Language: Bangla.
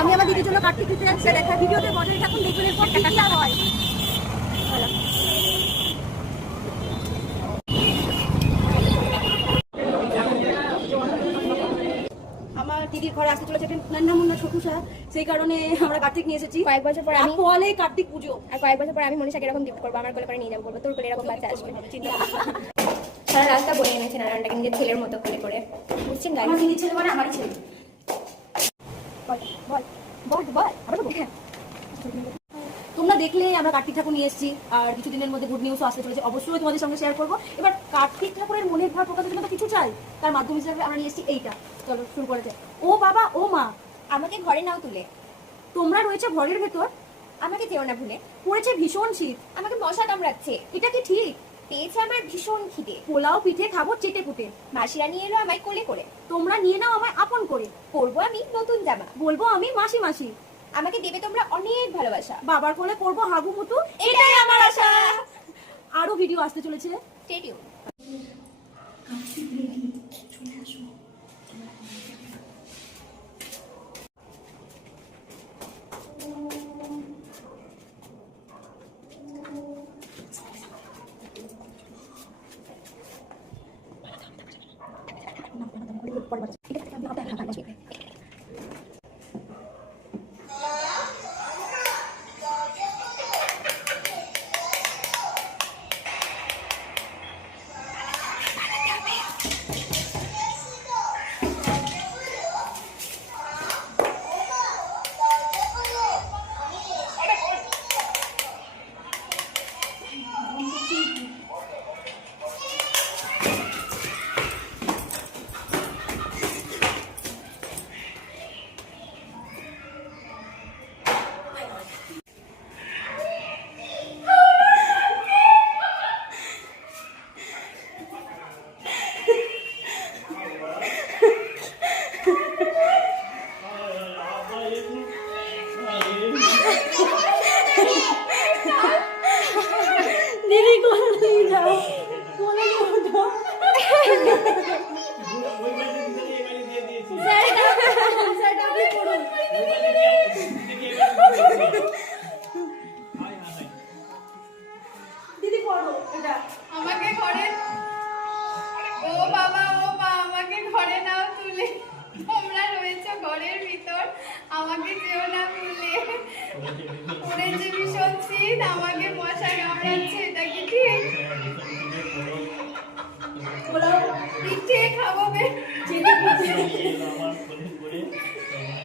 আমি আমার দিদির জন্য কার্তিক দিতে যাচ্ছি, দেখা ভিডিওতে বজায় থাকুন, দেখবেন এরপর কি হয়। আমার দিদির ঘরে আসতে চলেছে নান্না মুন্না ছোটু শাহ, সেই কারণে আমরা কার্তিক নিয়ে এসেছি। কয়েক বছর পর আমি বলে কার্তিক পুজো, আর কয়েক বছর পর আমি মনীষাকে এরকম গিফট করবো, আমার কোলে করে নিয়ে যাবো, বলবো তোর কোলে এরকম বাচ্চা আসবে। সারা রাস্তা বলে এনেছে নারায়ণটাকে নিজের ছেলের মতো কোলে করে, বুঝছেন? আমার দিদির ছেলে মানে আমারই ছেলে। তোমরা দেখলে আমরা কার্তিক ঠাকুর নিয়ে এসেছি, আর কিছুদিনের মধ্যে গুড নিউজও আসতে চলেছে, অবশ্যই তোমাদের সঙ্গে শেয়ার করবো। এবার কার্তিক ঠাকুরের মনের ভাব প্রকাশের জন্য তো কিছু চাই, তার মাধ্যম হিসেবে আমরা নিয়ে এসেছি এইটা। চলো শুরু করা যায়। ও বাবা ও মা, আমাকে ঘরে নাও তুলে, তোমরা রয়েছে ঘরের ভেতর, আমাকে যেও না ভুলে, পড়েছে ভীষণ শীত, আমাকে মশা কামড়াচ্ছে, এটা কি ঠিক? পেয়েছে আমার ভীষণ খিদে, পোলাও পিঠে খাবো চেটে পুটে, মাসিরা নিয়ে এলো আমায় কোলে করে, তোমরা নিয়ে নাও আমায় আপন করে, পরবো আমি নতুন জামা, বলবো আমি মাসি মাসি, আমাকে দেবে তোমরা অনেক ভালোবাসা, বাবার কোলে করবো হাগু মুতু, এটাই আমার আশা। আরো ভিডিও আসতে চলেছে। Stay tune. দিদি কোলে নিয়ে যাও, কোলে নিয়ে যাও। দিদি করো এটা। আমাকে ঘরে, ও বাবা ও মা, আমাকে ঘরে নাও তুলে, তোমরা রয়েছে ঘরের ভিতর, আমাকে যেও না ভুলে, পড়েছে ভীষণ শীত, আমাকে মশা কামড়াচ্ছে, এটা কি ঠিক? পোলাও পিঠে খাবো বে, চেটে পুটে